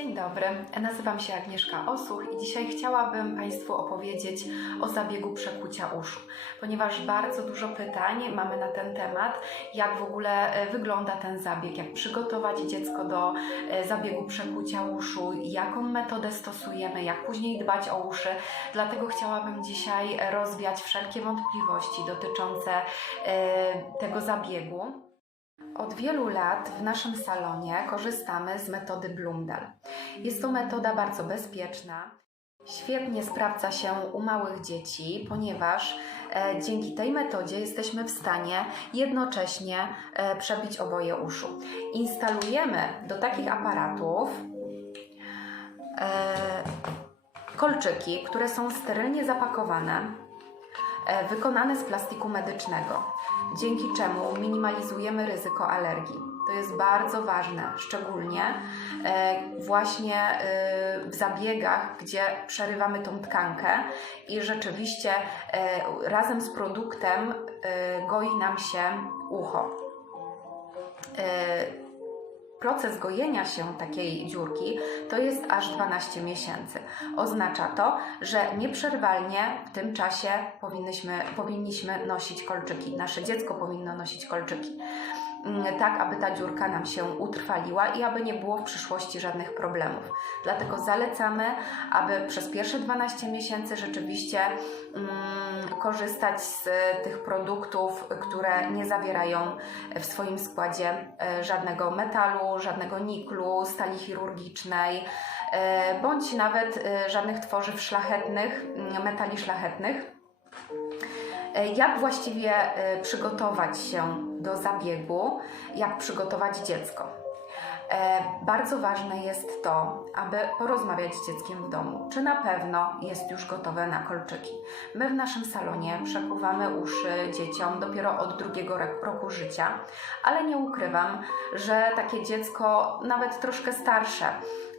Dzień dobry, nazywam się Agnieszka Osuch i dzisiaj chciałabym Państwu opowiedzieć o zabiegu przekucia uszu, ponieważ bardzo dużo pytań mamy na ten temat, jak w ogóle e, wygląda ten zabieg, jak przygotować dziecko do e, zabiegu przekucia uszu, jaką metodę stosujemy, jak później dbać o uszy. Dlatego chciałabym dzisiaj rozwiać wszelkie wątpliwości dotyczące e, tego zabiegu. Od wielu lat w naszym salonie korzystamy z metody Blumdal. Jest to metoda bardzo bezpieczna. Świetnie sprawdza się u małych dzieci, ponieważ e, dzięki tej metodzie jesteśmy w stanie jednocześnie e, przebić oboje uszu. Instalujemy do takich aparatów e, kolczyki, które są sterylnie zapakowane, e, wykonane z plastiku medycznego, dzięki czemu minimalizujemy ryzyko alergii. To jest bardzo ważne, szczególnie e, właśnie e, w zabiegach, gdzie przerywamy tą tkankę i rzeczywiście e, razem z produktem goi nam się ucho. Proces gojenia się takiej dziurki to jest aż 12 miesięcy. Oznacza to, że nieprzerwalnie w tym czasie powinniśmy, powinniśmy nosić kolczyki. Nasze dziecko powinno nosić kolczyki. Mm, Tak, aby ta dziurka nam się utrwaliła i aby nie było w przyszłości żadnych problemów. Dlatego zalecamy, aby przez pierwsze 12 miesięcy rzeczywiście mm, korzystać z tych produktów, które nie zawierają w swoim składzie e, żadnego metalu, żadnego niklu, stali chirurgicznej, e, bądź nawet żadnych tworzyw szlachetnych, mm, metali szlachetnych. Jak właściwie przygotować się do zabiegu, jak przygotować dziecko? E, Bardzo ważne jest to, aby porozmawiać z dzieckiem w domu, czy na pewno jest już gotowe na kolczyki. My w naszym salonie przekuwamy uszy dzieciom dopiero od drugiego roku życia, ale nie ukrywam, że takie dziecko, nawet troszkę starsze,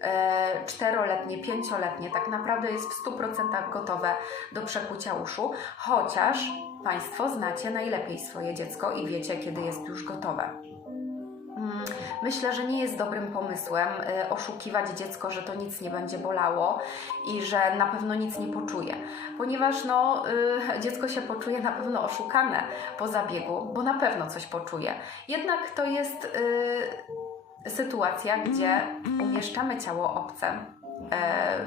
e, czteroletnie, pięcioletnie, tak naprawdę jest w 100% gotowe do przekucia uszu, chociaż Państwo znacie najlepiej swoje dziecko i wiecie, kiedy jest już gotowe. Mm, Myślę, że nie jest dobrym pomysłem y, oszukiwać dziecko, że to nic nie będzie bolało i że na pewno nic nie poczuje, ponieważ no, y, dziecko się poczuje na pewno oszukane po zabiegu, bo na pewno coś poczuje. Jednak to jest y, sytuacja, gdzie umieszczamy ciało obce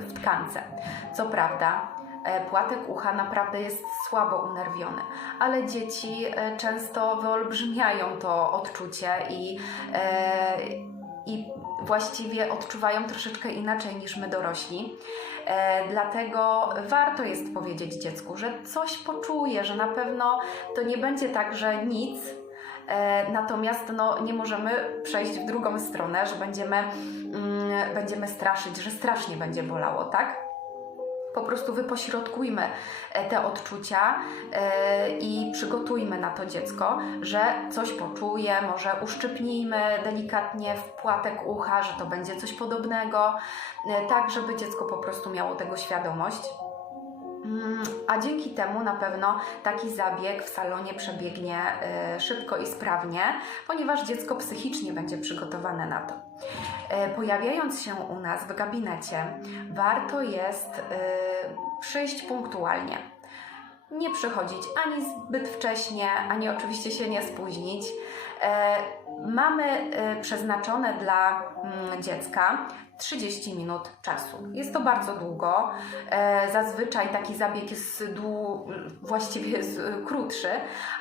w tkance. Co prawda, płatek ucha naprawdę jest słabo unerwiony, ale dzieci e, często wyolbrzymiają to odczucie i, e, i właściwie odczuwają troszeczkę inaczej niż my dorośli. E, dlatego warto jest powiedzieć dziecku, że coś poczuje, że na pewno to nie będzie tak, że nic, E, Natomiast no, nie możemy przejść w drugą stronę, że będziemy, mm, będziemy straszyć, że strasznie będzie bolało, tak? Po prostu wypośrodkujmy e, te odczucia e, i przygotujmy na to dziecko, że coś poczuje, może uszczypnijmy delikatnie w płatek ucha, że to będzie coś podobnego, e, tak żeby dziecko po prostu miało tego świadomość. Mm, A dzięki temu na pewno taki zabieg w salonie przebiegnie e, szybko i sprawnie, ponieważ dziecko psychicznie będzie przygotowane na to. E, Pojawiając się u nas w gabinecie, warto jest e, przyjść punktualnie. Nie przychodzić ani zbyt wcześnie, ani oczywiście się nie spóźnić. E, Mamy e, przeznaczone dla mm, dziecka 30 minut czasu. Jest to bardzo długo. E, Zazwyczaj taki zabieg jest dłu- właściwie jest e, krótszy,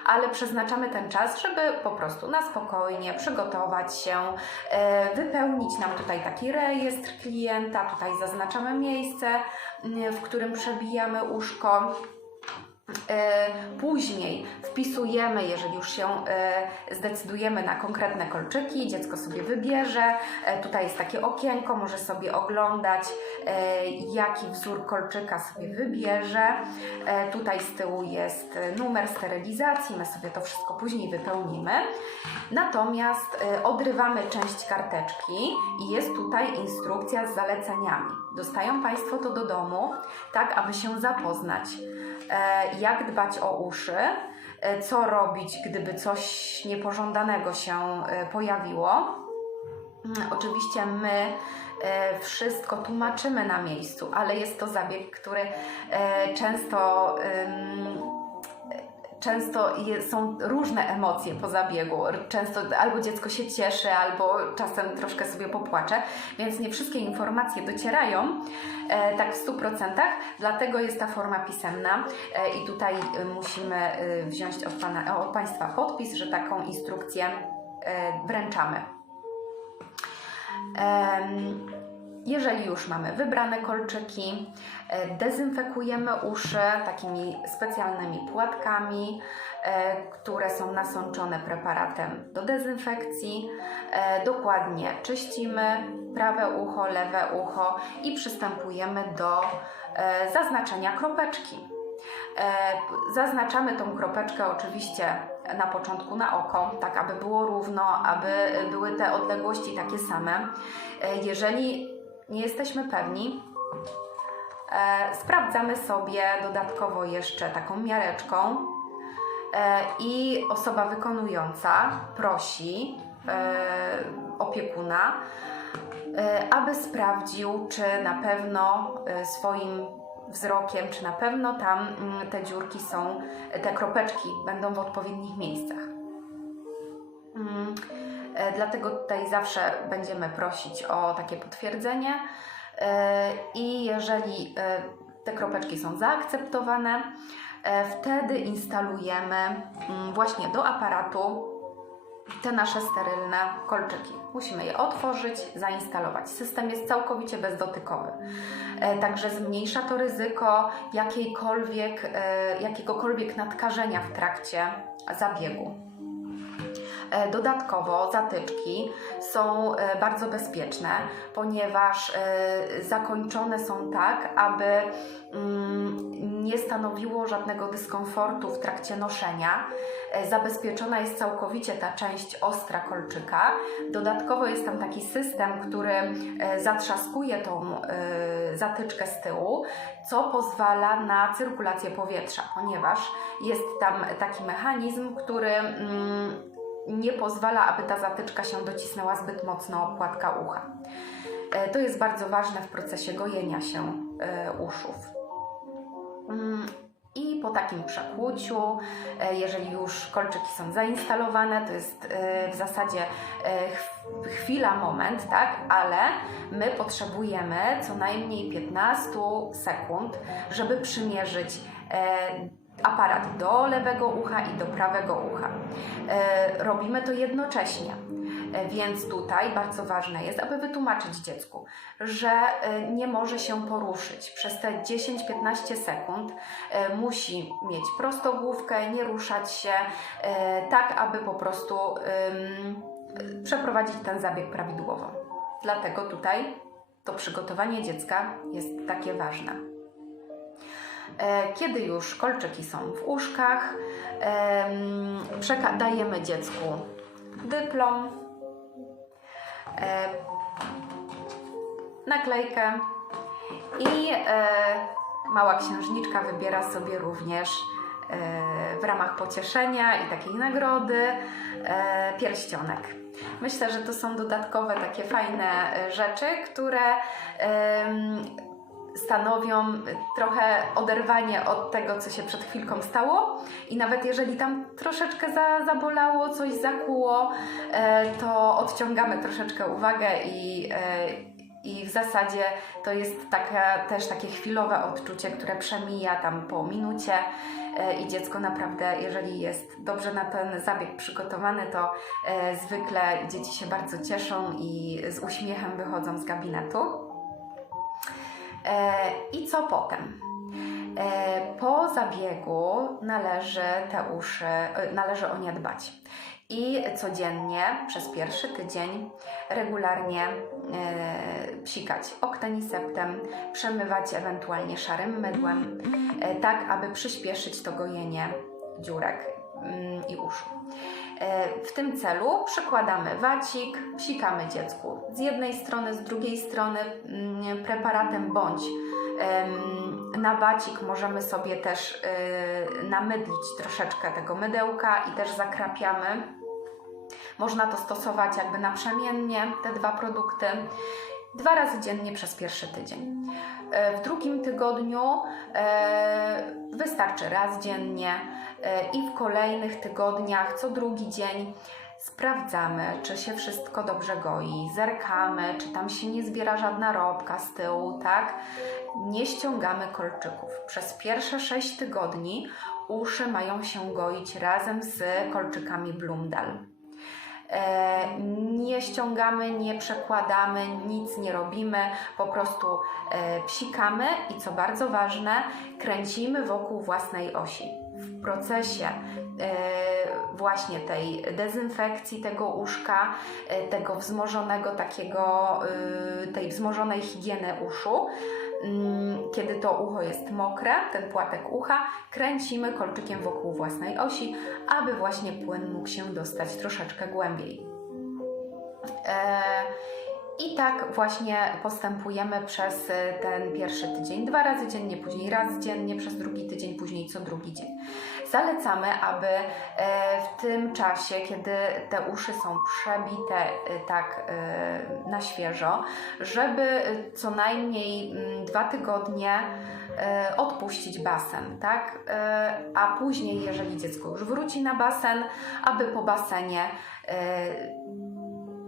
ale przeznaczamy ten czas, żeby po prostu na spokojnie przygotować się, e, wypełnić nam tutaj taki rejestr klienta. Tutaj zaznaczamy miejsce, w którym przebijamy uszko. E, Później wpisujemy, jeżeli już się e, zdecydujemy na konkretne kolczyki, dziecko sobie wybierze. E, Tutaj jest takie okienko, może sobie oglądać, jaki wzór kolczyka sobie wybierze. Tutaj z tyłu jest numer sterylizacji, my sobie to wszystko później wypełnimy. Natomiast odrywamy część karteczki i jest tutaj instrukcja z zaleceniami. Dostają Państwo to do domu, tak aby się zapoznać, jak dbać o uszy, e, co robić, gdyby coś niepożądanego się e, pojawiło. Mm, Oczywiście my e, wszystko tłumaczymy na miejscu, ale jest to zabieg, który e, często. Często są różne emocje po zabiegu. Często albo dziecko się cieszy, albo czasem troszkę sobie popłacze, więc nie wszystkie informacje docierają e, tak w 100%, dlatego jest ta forma pisemna e, i tutaj e, musimy wziąć od, pana, od Państwa podpis, że taką instrukcję wręczamy. Jeżeli już mamy wybrane kolczyki, e, dezynfekujemy uszy takimi specjalnymi płatkami, e, które są nasączone preparatem do dezynfekcji. E, Dokładnie czyścimy prawe ucho, lewe ucho i przystępujemy do zaznaczenia kropeczki. Zaznaczamy tą kropeczkę oczywiście na początku na oko, tak aby było równo, aby były te odległości takie same. Jeżeli nie jesteśmy pewni, e, sprawdzamy sobie dodatkowo jeszcze taką miareczką. E, i osoba wykonująca prosi e, opiekuna, e, aby sprawdził, czy na pewno e, swoim wzrokiem, czy na pewno tam mm, te dziurki są, te kropeczki będą w odpowiednich miejscach. E, Dlatego tutaj zawsze będziemy prosić o takie potwierdzenie e, i jeżeli e, te kropeczki są zaakceptowane, wtedy instalujemy mm, właśnie do aparatu te nasze sterylne kolczyki. Musimy je otworzyć, zainstalować. System jest całkowicie bezdotykowy, także zmniejsza to ryzyko jakiejkolwiek, jakiegokolwiek nadkażenia w trakcie zabiegu. E, Dodatkowo zatyczki są e, bardzo bezpieczne, ponieważ e, zakończone są tak, aby mm, nie stanowiło żadnego dyskomfortu w trakcie noszenia. Zabezpieczona jest całkowicie ta część ostra kolczyka. Dodatkowo jest tam taki system, który zatrzaskuje tą zatyczkę z tyłu, co pozwala na cyrkulację powietrza, ponieważ jest tam taki mechanizm, który mm, nie pozwala, aby ta zatyczka się docisnęła zbyt mocno płatka ucha. E, To jest bardzo ważne w procesie gojenia się e, uszów. Mm, I po takim przekłuciu, e, jeżeli już kolczyki są zainstalowane, to jest w zasadzie chw- chwila, moment, tak, ale my potrzebujemy co najmniej 15 sekund, żeby przymierzyć aparat do lewego ucha i do prawego ucha. E, Robimy to jednocześnie. E, Więc tutaj bardzo ważne jest, aby wytłumaczyć dziecku, że e, nie może się poruszyć. Przez te 10-15 sekund musi mieć prostogłówkę, nie ruszać się, tak aby po prostu przeprowadzić ten zabieg prawidłowo. Dlatego tutaj to przygotowanie dziecka jest takie ważne. E, Kiedy już kolczyki są w uszkach, dajemy dziecku dyplom, e, naklejkę i e, mała księżniczka wybiera sobie również w ramach pocieszenia i takiej nagrody pierścionek. Myślę, że to są dodatkowe takie fajne rzeczy, które stanowią trochę oderwanie od tego, co się przed chwilką stało. I nawet jeżeli tam troszeczkę za, zabolało, coś zakuło, e, to odciągamy troszeczkę uwagę i, e, i w zasadzie to jest taka, też takie chwilowe odczucie, które przemija tam po minucie. E, I dziecko naprawdę, jeżeli jest dobrze na ten zabieg przygotowane, to zwykle dzieci się bardzo cieszą i z uśmiechem wychodzą z gabinetu. E, I co potem? E, Po zabiegu należy te uszy, e, należy o nie dbać. I codziennie przez pierwszy tydzień regularnie psikać oktaniseptem, przemywać ewentualnie szarym mydłem, tak aby przyspieszyć to gojenie dziurek mm, i uszu. E, W tym celu przykładamy wacik, psikamy dziecku z jednej strony, z drugiej strony mm, preparatem bądź na wacik możemy sobie też y, namydlić troszeczkę tego mydełka i też zakrapiamy. Można to stosować jakby naprzemiennie, te dwa produkty. Dwa razy dziennie przez pierwszy tydzień. E, W drugim tygodniu e, wystarczy raz dziennie e, i w kolejnych tygodniach co drugi dzień sprawdzamy, czy się wszystko dobrze goi, zerkamy, czy tam się nie zbiera żadna robka z tyłu, tak? Nie ściągamy kolczyków. Przez pierwsze 6 tygodni uszy mają się goić razem z kolczykami Blumdal. E, nie ściągamy, nie przekładamy, nic nie robimy, po prostu e, psikamy i co bardzo ważne, kręcimy wokół własnej osi. W procesie e, właśnie tej dezynfekcji tego uszka, tego wzmożonego takiego, e, tej wzmożonej higieny uszu, kiedy to ucho jest mokre, ten płatek ucha, kręcimy kolczykiem wokół własnej osi, aby właśnie płyn mógł się dostać troszeczkę głębiej. E, I tak właśnie postępujemy przez e, ten pierwszy tydzień, dwa razy dziennie, później raz dziennie, przez drugi tydzień, później co drugi dzień. Zalecamy, aby e, w tym czasie, kiedy te uszy są przebite e, tak e, na świeżo, żeby co najmniej mm, dwa tygodnie odpuścić basen, tak? A później, jeżeli dziecko już wróci na basen, aby po basenie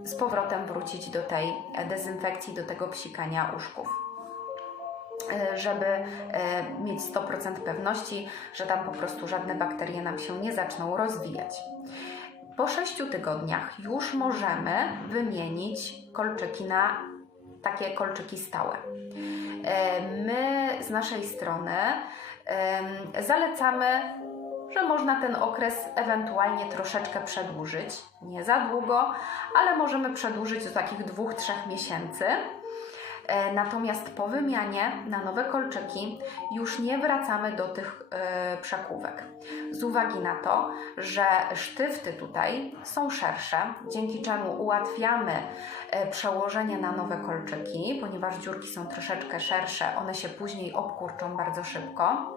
z powrotem wrócić do tej dezynfekcji, do tego psikania uszków. E, Żeby e, mieć 100% pewności, że tam po prostu żadne bakterie nam się nie zaczną rozwijać. Po 6 tygodniach już możemy wymienić kolczyki na takie kolczyki stałe. E, My z naszej strony zalecamy, że można ten okres ewentualnie troszeczkę przedłużyć. Nie za długo, ale możemy przedłużyć do takich 2-3 miesięcy. E, Natomiast po wymianie na nowe kolczyki już nie wracamy do tych e, przekówek. Z uwagi na to, że sztywty tutaj są szersze, dzięki czemu ułatwiamy e, przełożenie na nowe kolczyki, ponieważ dziurki są troszeczkę szersze, one się później obkurczą bardzo szybko.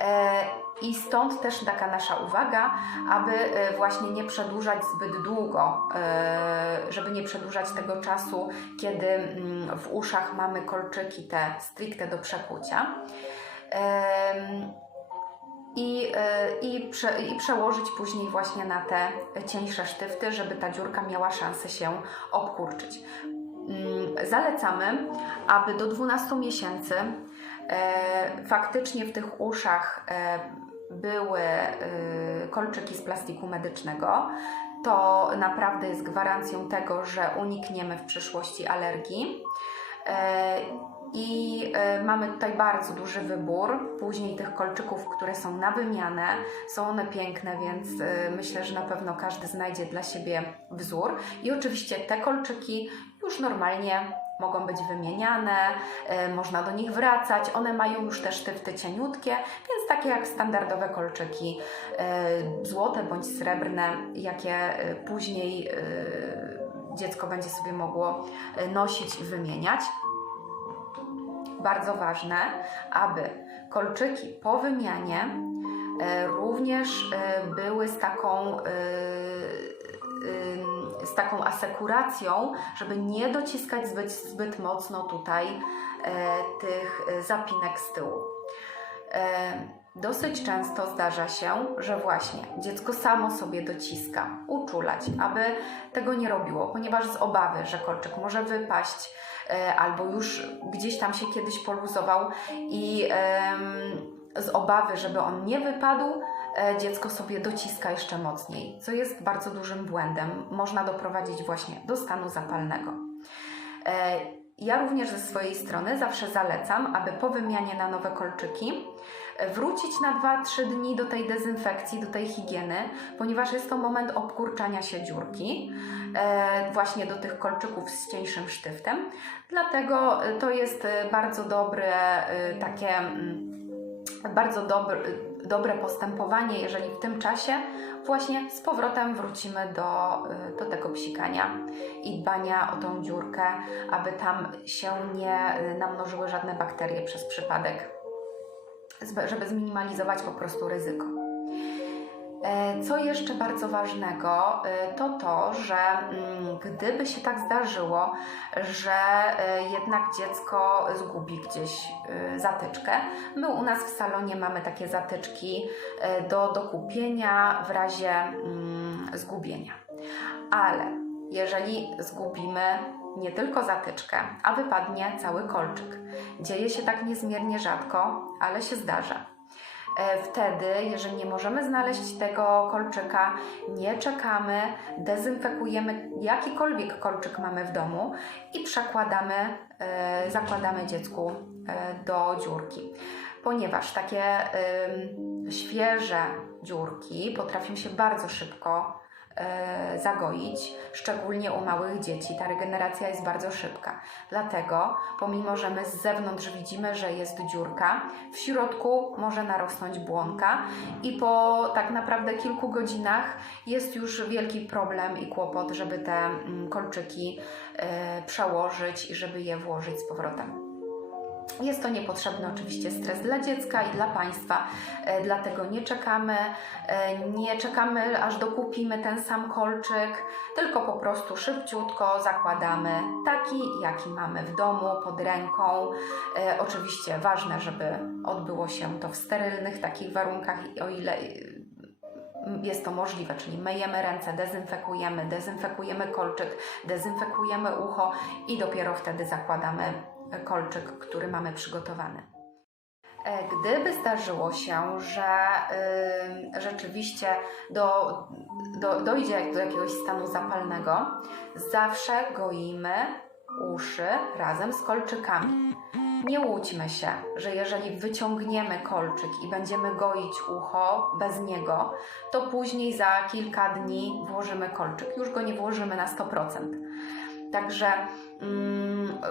E, I stąd też taka nasza uwaga, aby e, właśnie nie przedłużać zbyt długo, e, żeby nie przedłużać tego czasu, kiedy mm, w uszach mamy kolczyki te stricte do przekucia. I, e, i, prze, I przełożyć później właśnie na te cieńsze sztywty, żeby ta dziurka miała szansę się obkurczyć. Mm, Zalecamy, aby do 12 miesięcy faktycznie w tych uszach były e, kolczyki z plastiku medycznego. To naprawdę jest gwarancją tego, że unikniemy w przyszłości alergii. E, I e, mamy tutaj bardzo duży wybór później tych kolczyków, które są na wymianę. Są one piękne, więc myślę, że na pewno każdy znajdzie dla siebie wzór. I oczywiście te kolczyki już normalnie mogą być wymieniane, e, można do nich wracać. One mają już te sztywty cieniutkie, więc takie jak standardowe kolczyki e, złote bądź srebrne, jakie e, później dziecko będzie sobie mogło nosić i wymieniać. Bardzo ważne, aby kolczyki po wymianie również były z taką, z taką asekuracją, żeby nie dociskać zbyt, zbyt mocno tutaj e, tych e, zapinek z tyłu. E, Dosyć często zdarza się, że właśnie dziecko samo sobie dociska, uczulać, aby tego nie robiło, ponieważ z obawy, że kolczyk może wypaść e, albo już gdzieś tam się kiedyś poluzował i em, z obawy, żeby on nie wypadł, e, dziecko sobie dociska jeszcze mocniej, co jest bardzo dużym błędem. Można doprowadzić właśnie do stanu zapalnego. E, Ja również ze swojej strony zawsze zalecam, aby po wymianie na nowe kolczyki e, wrócić na 2-3 dni do tej dezynfekcji, do tej higieny, ponieważ jest to moment obkurczania się dziurki, e, właśnie do tych kolczyków z cieńszym sztywtem. Dlatego e, to jest e, bardzo dobre e, takie. mm, Bardzo dobry, dobre postępowanie, jeżeli w tym czasie właśnie z powrotem wrócimy do, y, do tego psikania i dbania o tą dziurkę, aby tam się nie y, namnożyły żadne bakterie przez przypadek, żeby zminimalizować po prostu ryzyko. E, Co jeszcze bardzo ważnego, e, to to, że mm, gdyby się tak zdarzyło, że e, jednak dziecko zgubi gdzieś zatyczkę, my u nas w salonie mamy takie zatyczki do dokupienia w razie mm, zgubienia. Ale jeżeli zgubimy nie tylko zatyczkę, a wypadnie cały kolczyk, dzieje się tak niezmiernie rzadko, ale się zdarza. E, Wtedy, jeżeli nie możemy znaleźć tego kolczyka, nie czekamy, dezynfekujemy jakikolwiek kolczyk mamy w domu i przekładamy, e, zakładamy dziecku e, do dziurki. Ponieważ takie świeże dziurki potrafią się bardzo szybko zagoić, szczególnie u małych dzieci. Ta regeneracja jest bardzo szybka. Dlatego, pomimo że my z zewnątrz widzimy, że jest dziurka, w środku może narosnąć błonka i po tak naprawdę kilku godzinach jest już wielki problem i kłopot, żeby te mm, kolczyki e, przełożyć i żeby je włożyć z powrotem. Jest to niepotrzebny oczywiście stres dla dziecka i dla Państwa, e, dlatego nie czekamy, e, nie czekamy aż dokupimy ten sam kolczyk, tylko po prostu szybciutko zakładamy taki, jaki mamy w domu, pod ręką. E, Oczywiście ważne, żeby odbyło się to w sterylnych takich warunkach, o ile jest to możliwe, czyli myjemy ręce, dezynfekujemy, dezynfekujemy kolczyk, dezynfekujemy ucho i dopiero wtedy zakładamy kolczyk, który mamy przygotowany. E, Gdyby zdarzyło się, że y, rzeczywiście do, do, dojdzie do jakiegoś stanu zapalnego, zawsze goimy uszy razem z kolczykami. Nie łudźmy się, że jeżeli wyciągniemy kolczyk i będziemy goić ucho bez niego, to później za kilka dni włożymy kolczyk. Już go nie włożymy na 100%. Także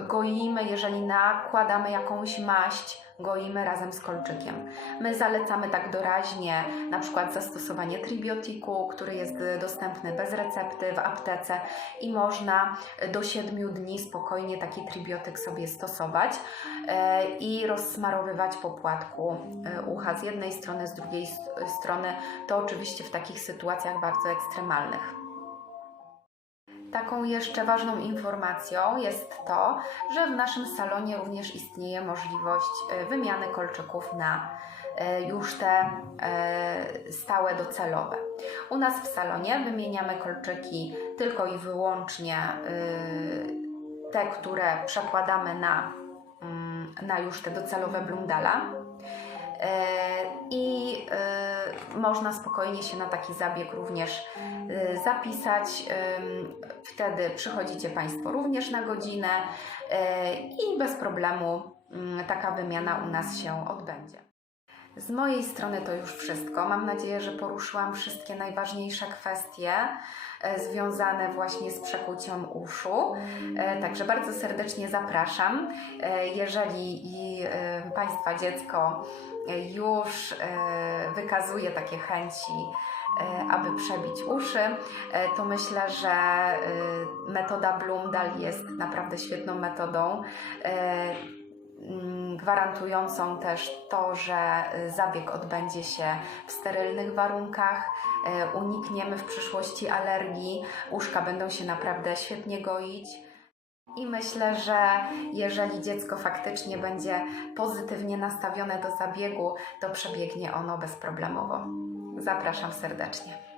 goimy, jeżeli nakładamy jakąś maść, goimy razem z kolczykiem. My zalecamy tak doraźnie na przykład zastosowanie tribiotiku, który jest dostępny bez recepty w aptece i można do 7 dni spokojnie taki tribiotyk sobie stosować e, i rozsmarowywać po płatku e, ucha z jednej strony, z drugiej strony. To oczywiście w takich sytuacjach bardzo ekstremalnych. Taką jeszcze ważną informacją jest to, że w naszym salonie również istnieje możliwość e, wymiany kolczyków na e, już te e, stałe docelowe. U nas w salonie wymieniamy kolczyki tylko i wyłącznie te, które przekładamy na, mm, na już te docelowe blundala. E, I e, można spokojnie się na taki zabieg również e, zapisać. Wtedy przychodzicie Państwo również na godzinę i bez problemu taka wymiana u nas się odbędzie. Z mojej strony to już wszystko. Mam nadzieję, że poruszyłam wszystkie najważniejsze kwestie związane właśnie z przekuciem uszu. E, Także bardzo serdecznie zapraszam. E, Jeżeli i, e, Państwa dziecko e, już e, wykazuje takie chęci, e, aby przebić uszy, e, to myślę, że e, metoda Blumdal jest naprawdę świetną metodą. Gwarantującą też to, że y, zabieg odbędzie się w sterylnych warunkach, e, unikniemy w przyszłości alergii, uszka będą się naprawdę świetnie goić. I myślę, że jeżeli dziecko faktycznie będzie pozytywnie nastawione do zabiegu, to przebiegnie ono bezproblemowo. Zapraszam serdecznie.